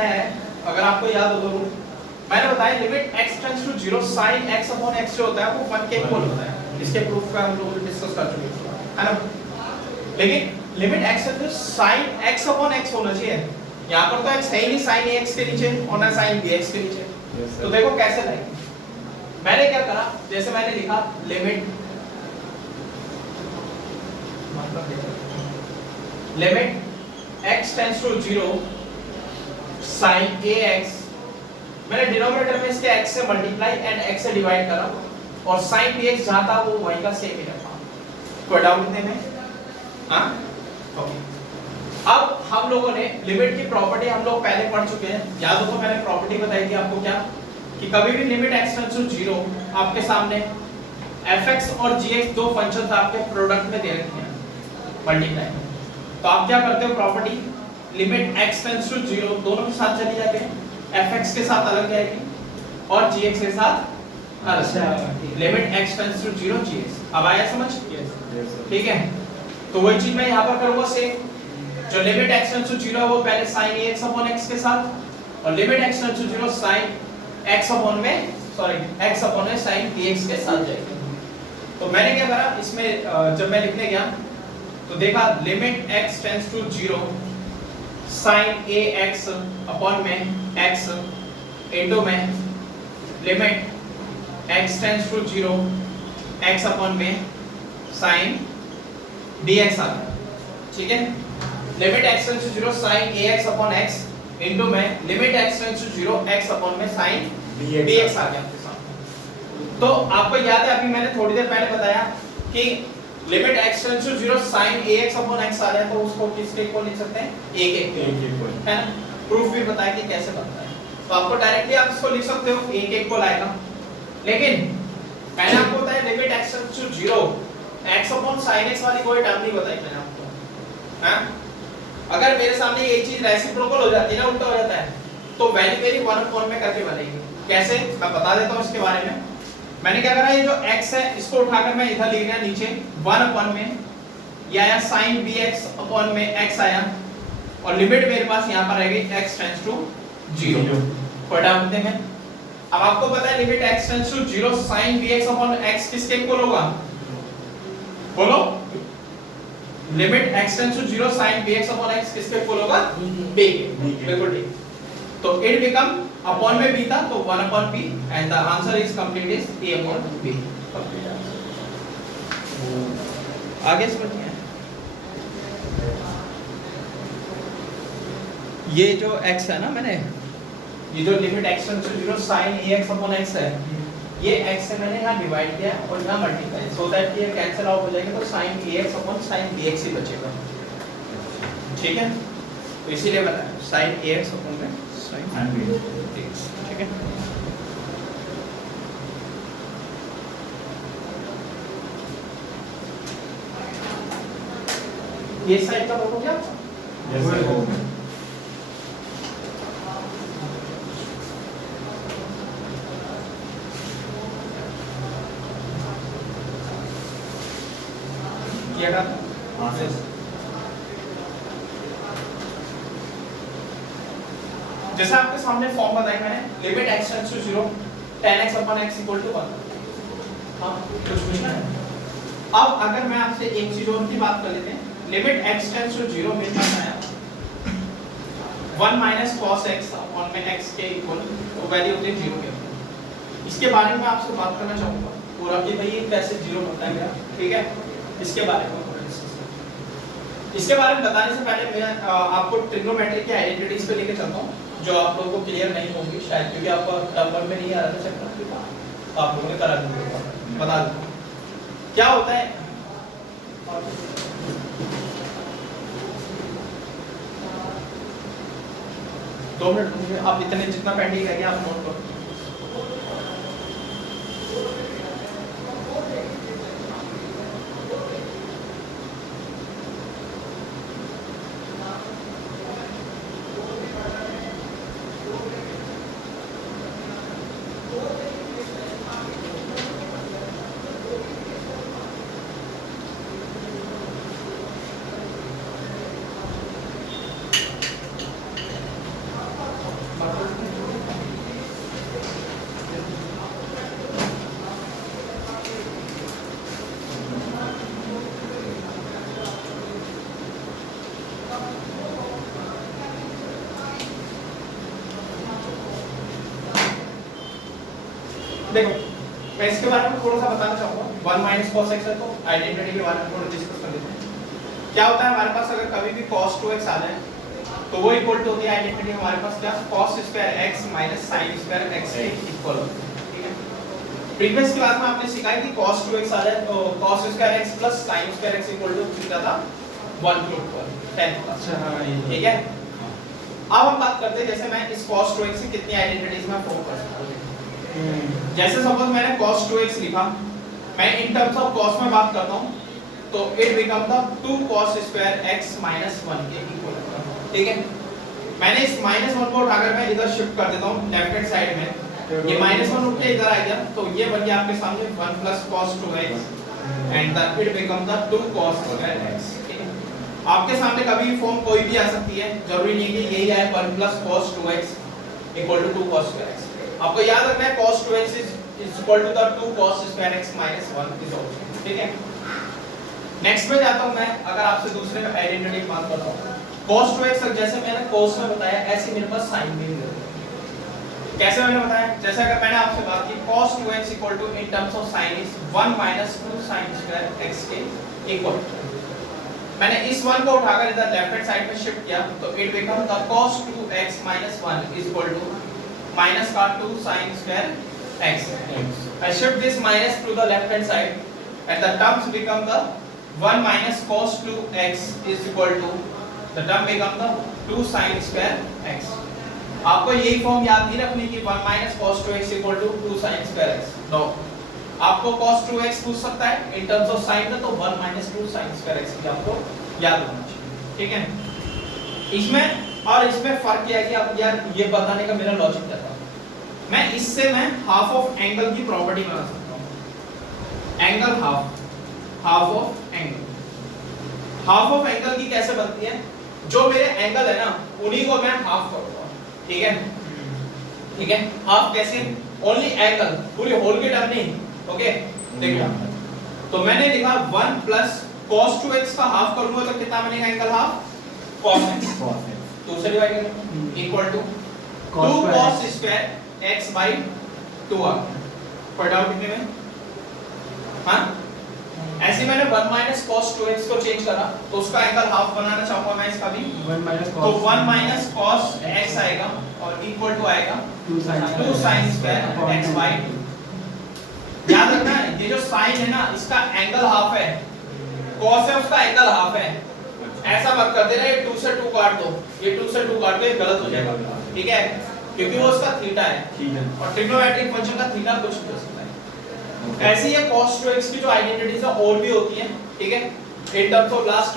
बताया है, अगर आपको याद हो तो रूल मैंने बताया limit x tends to 0 sin x upon x जो होता है वो 1 के इक्वल होता है। इसके प्रूफ का हम लोग डिस्कस कर चुके हैं है ना। लेकिन limit x tends to sin x upon x होना चाहिए। यहाँ पर तो x है ही नहीं sin ax के नीचे और ना sin bx के नीचे। तो देखो कैसे लाएंगे। मैंने क्या करा, जैसे मैंने लिखा limit x tends to 0 sin ax, मैंने डिनोमिनेटर में इसके x से मल्टीप्लाई एंड x से डिवाइड करा और sin bx जहां था वो वही का सेम ही रखा। कोई डाउट नहीं में? हाँ ओके। अब हम लोगों ने लिमिट की प्रॉपर्टी हम लोग पहले पढ़ चुके हैं, याद हो तो मैंने प्रॉपर्टी बताई थी आपको क्या, कि कभी भी लिमिट x टेंड्स टू 0 आपके सामने fx और gx दो फंक्शंस आपके प्रोडक्ट में दे रखे हैं मल्टीप्लाई, तो आप क्या करते हो, property limit x tends to 0 दोनों के साथ चली जाती है, fx के साथ अलग जाएगी और gx के साथ अलग। Limit x tends to 0 gx। अब आया समझ? ठीक है, तो वही चीज मैं यहाँ पर करूंगा सेम। जो लिमिट x टेंड्स टू 0 वो पहले sin ax अपॉन x के साथ और limit x tends to 0 sin x upon में x अपॉन में sin dx के साथ जाएगी। तो मैंने क्या करा इसमें, जब मैं लिखने गया तो देखा limit x tends to 0 sin ax upon में x इनटू में limit x tends to 0 x upon में sin dx आ गया। ठीक है, limit x tends to 0 sin ax upon x into में limit x tends to 0 x upon में sin dx आ गया आपके सामने। तो आपको याद है अभी मैंने थोड़ी देर पहले बताया कि limit x tends to 0 sin ax upon x आ जाए तो उसको किसके इक्वल लिख सकते हैं, a के इक्वल, है ना। प्रूफ भी बताया कि कैसे बनता है, तो आपको डायरेक्टली आप इसको लिख सकते हो a के इक्वल आएगा। लेकिन मैंने आपको बताया limit x tends to 0 x upon sin x वाली कोई टर्म नहीं बताई मैंने आपको, हैं। अगर मेरे सामने ये चीज रेसिप्रोकल हो जाती है ना, उल्टा हो जाता है, तो वैल्यू मेरी 1 अपॉन में करके बनेगी। कैसे, मैं बता देता हूं इसके बारे में। मैंने क्या करा, ये जो x है इसको उठाकर मैं इधर लिख रहा नीचे 1 अपॉन में, ये आया sin bx अपॉन में x आया और लिमिट मेरे पास यहां पर रहेगी x टेंड्स टू 0। कोई डाउट नहीं है? अब आपको पता है limit x tends to 0 sin bx upon x किसके इक्वल होगा, बोलो। Limit x tends to 0 sin bx upon x किसके इक्वल होगा, b के। बिल्कुल ठीक। तो इट बिकम अपॉन में b था तो 1 upon b and the answer is complete is a upon b। आगे समझिए, ये जो x है ना, मैंने ये जो limit x tends to 0 sin ax upon x है, ये x से मैंने यहाँ डिवाइड किया और यहाँ मल्टीप्लाई, सो दैट ये कैंसिल आउट हो जाएगा, तो sin ax upon sin bx ही बचेगा। ठीक है, तो इसीलिए बताया sin ax अपॉन में sin bx। ठीक है, ये साइड का हो गया। जैसा आपके सामने फॉर्म बताया मैंने, limit x tends to 0 tan x upon x equal to 1। हां, कुछ पूछना है? अब अगर मैं आपसे एक चीज और की बात कर लेते हैं, लिमिट x टेंड्स टू 0 मेरे पास आया 1 माइनस cos x अपॉन में x के इक्वल, तो वैल्यू होती है 0 के। इसके बारे में आपसे बात करना चाहूंगा पूरा कि भाई ये कैसे 0 बनता है मेरा। ठीक है, इसके बारे में इसके बारे में बताने से पहले मैं आपको ट्रिग्नोमेट्री की आइडेंटिटीज पे लेके चलता हूं जो आप लोगों को क्लियर नहीं होंगी शायद, क्योंकि आपको टर्म में नहीं आ रहा था चैप्टर, तो आप लोगों ने करा दिया। बता दूं क्या होता है। दो मिनट आप इतने जितना पेंडिंग है आप नोट करो। देखो मैं इसके बारे में थोड़ा सा बताना चाहूंगा। 1 माइनस cos x है तो आइडेंटिटी के बारे में थोड़ा डिस्कस कर लेते हैं। क्या होता है हमारे पास अगर कभी भी cos 2x आ जाए तो वो इक्वल टू होती है आइडेंटिटी हमारे पास क्या cos square x minus sin square x के इक्वल होती है। ठीक है, प्रीवियस क्लास में आपने सीखा है कि cos 2x आ जाए तो cos square x plus sin square x equal to कितना था 1 के ऊपर 10 क्लास। अच्छा हां ये ठीक है। अब हम बात करते हैं जैसे मैं इस cos 2x से कितनी आइडेंटिटीज में फॉर्म कर सकता हूं। जैसे सपोज मैंने cos 2x लिखा, मैं इन टर्म्स ऑफ cos में बात करता हूं तो it become the 2 cos square x minus 1 के इक्वल होगा। ठीक है, मैंने इस -1 को उठाकर मैं इधर शिफ्ट कर देता हूं लेफ्ट हैंड साइड में। ये -1 उठ के इधर आ गया तो ये बन गया आपके सामने 1 plus cos 2x and the it become the 2 cos square x। ठीक है, आपके सामने कभी फॉर्म कोई भी आ सकती है, जरूरी नहीं कि यही आए 1 plus cos 2x equal to 2 cos square x। आपको याद रखना है cos 2x is equal to the 2 cos square x minus 1 is also. ठीक है, नेक्स्ट पे जाता हूं मैं। अगर आपसे दूसरे में आइडेंटिटी की बात करता हूं cos 2x जैसे मैंने cos में बताया ऐसे मेरे पास sin भी है। कैसे मैंने बताया, जैसे अगर मैंने आपसे बात की cos 2x equal to in terms of sin is 1 minus 2 sin square x के इक्वल। मैंने इस 1 को उठाकर इधर लेफ्ट हैंड साइड में शिफ्ट किया तो it become the cos 2x minus 1 is equal to minus का 2 sin square x. I shift this minus to the left hand side and the terms become the 1 minus cos 2x is equal to the term become the 2 sin square x. आपको यही form याद नहीं रखनी कि 1 minus cos 2x equal to 2 sin square x. No. आपको cos 2x पूछ सकता है इन टर्म्स ऑफ sin में तो 1 minus 2 sin square x की आपको याद रखना चाहिए। ठीक है, इसमें और इसमें फर्क क्या है कि अब यार ये बताने का मेरा लॉजिक क्या था, मैं इससे मैं हाफ ऑफ एंगल की प्रॉपर्टी बना सकता हूं। एंगल हाफ ऑफ एंगल की कैसे बनती है, जो मेरे एंगल है ना उन्हीं को मैं हाफ करूंगा। ठीक है, ठीक है, हाफ कैसे, ओनली एंगल, पूरी होल की टर्म नहीं। ओके, देखिए तो मैंने लिखा 1 प्लस cos 2x का हाफ करूंगा तो कितना बनेगा एंगल हाफ cos x। 2 से डिवाइड करेंगे equal to 2 cos square x by 2 आ पढ़ आओ कितने में। हां, ऐसे मैंने 1 माइनस cos 2x को चेंज करा तो उसका एंगल हाफ बनाना चाहूंगा मैं इसका भी 1 माइनस cos, तो 1 माइनस cos x आएगा और इक्वल टू आएगा 2 sin स्क्वायर x by 2। याद रखना ये जो sin है ना इसका एंगल हाफ है, cos है उसका एंगल हाफ है। ऐसा मत कर देना ये 2 से 2 काट दो, ये 2 से 2 काट दो, ये गलत हो जाएगा। ठीक है, क्योंकि वो उसका थीटा है। ठीक है, और ट्रिग्नोमेट्रिक फंक्शन का थीटा कुछ भी हो सकता है। ऐसे ही cos 2x की जो आइडेंटिटीज है और भी होती है। ठीक है, इन टर्म्स ऑफ लास्ट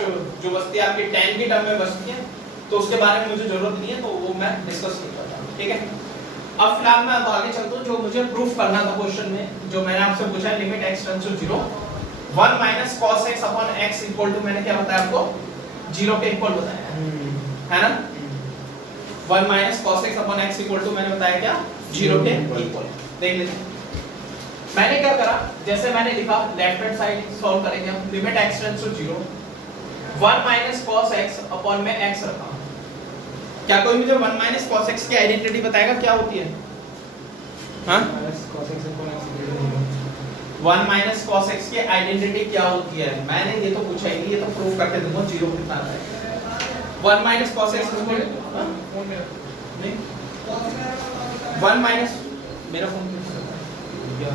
जो बचती है आपकी tan की टर्म में बचती है तो उसके बारे में मुझे जरूरत नहीं है तो वो मैं डिस्कस नहीं करता। ठीक है, अब फिलहाल मैं अब आगे चलता हूं जो मुझे प्रूफ करना था क्वेश्चन में, जो मैंने आपसे पूछा है limit x tends to 0 1 minus cos x upon x equal to मैंने क्या बताया आपको 0 के इक्वल बताया है ना। 1 minus cos x upon x equal to मैंने बताया क्या 0 के इक्वल। देख लेते हैं मैंने क्या करा, जैसे मैंने लिखा लेफ्ट हैंड साइड सॉल्व करेंगे हम। Limit x tends to 0 1 minus cos x upon में x रखा। क्या कोई मुझे 1 माइनस cos x की आइडेंटिटी बताएगा क्या होती है? हां, 1 माइनस cos x की आइडेंटिटी क्या होती है? मैंने ये तो पूछा ही नहीं, ये तो प्रूव करके दूंगा 0 कितना आता है। 1 माइनस cos x नहीं 1 माइनस मेरा फोन क्या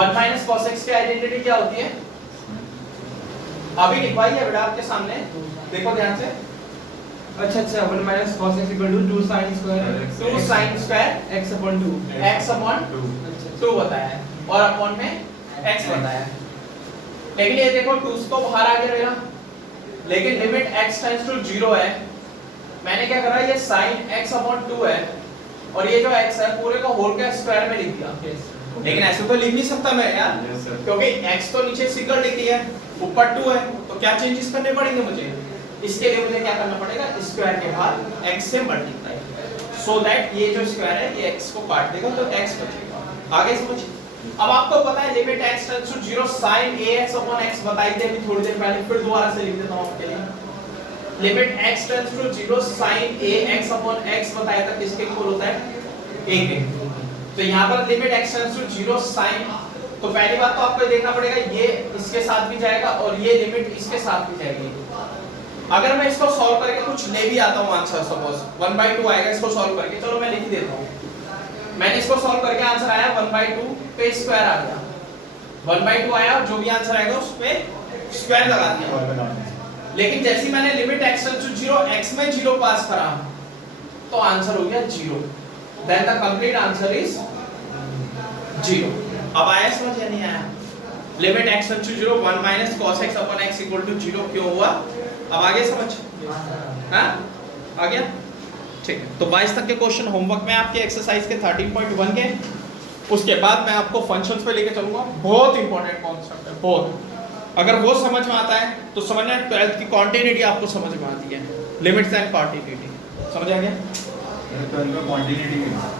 1 माइनस cos x की आइडेंटिटी क्या होती है? अभी लिखवाई है बेटा आपके सामने, देखो ध्यान से। अच्छा 1 minus cos x equal to 2 sin square x upon 2 2 बताया है और अपॉन में x बताया है। लेकिन ये देखो 2 को बाहर आ गया मेरा, लेकिन लिमिट x टेंड्स टू 0 है। मैंने क्या करा, ये sin x upon 2 है और ये जो x है पूरे को होल के स्क्वायर में लिख दिया। लेकिन ऐसे तो लिख नहीं सकता मैं यार, क्योंकि x तो नीचे सिंगल लिखी है ऊपर 2 है, तो क्या चेंजेस करने पड़ेंगे मुझे? इसके लिए मुझे क्या करना पड़ेगा, स्क्वायर के बाद x से मल्टीप्लाई, सो दैट ये जो स्क्वायर है ये x को काट देगा तो x बचेगा। आगे समझ। अब आपको पता है limit x tends to 0 sin ax upon x बताई थी अभी थोड़ी देर पहले, फिर दोबारा से लिख देता हूं आपके लिए। Limit x tends to 0 sin ax upon x बताया था किसके इक्वल होता है? a के। तो यहाँ पर limit x tends to 0 sine, तो पहली बात तो आपको ये देखना पड़ेगा ये इसके साथ भी जाएगा और ये लिमिट इसके साथ भी जाएगी। अगर मैं इसको सॉल्व करके कुछ ले भी आता हूँ आंसर, सपोज 1/2 आएगा इसको सॉल्व करके, चलो मैं लिख ही देता हूँ। मैंने इसको सॉल्व करके आंसर आया 1/2 पे स्क्वायर आ गया, 1/2 आया और जो भी आंसर आएगा उस पे स्क्वायर लगा दिया। लेकिन जैसे मैंने limit x tends to 0 x में 0 पास करा तो आंसर हो गया 0, then the complete answer is 0। अब आया समझ या नहीं आया? Limit x tends to 0 1 minus cos x upon x equal to 0 क्यों हुआ? अब आगे समझ? हाँ आ गया? ठीक है, तो 22 तक के क्वेश्चन होमवर्क में आपके एक्सरसाइज के 13.1 के, उसके बाद मैं आपको फंक्शंस पे लेके चलूंगा। बहुत इंपॉर्टेंट कॉन्सेप्ट है, बहुत। अगर वो समझ में आता है तो समझना 12th की कॉन्टिन्यूटी आपको समझ में आती है, लिमिट्स एंड कॉन्टिन्यूटी समझ आ गया? क्वांटिटी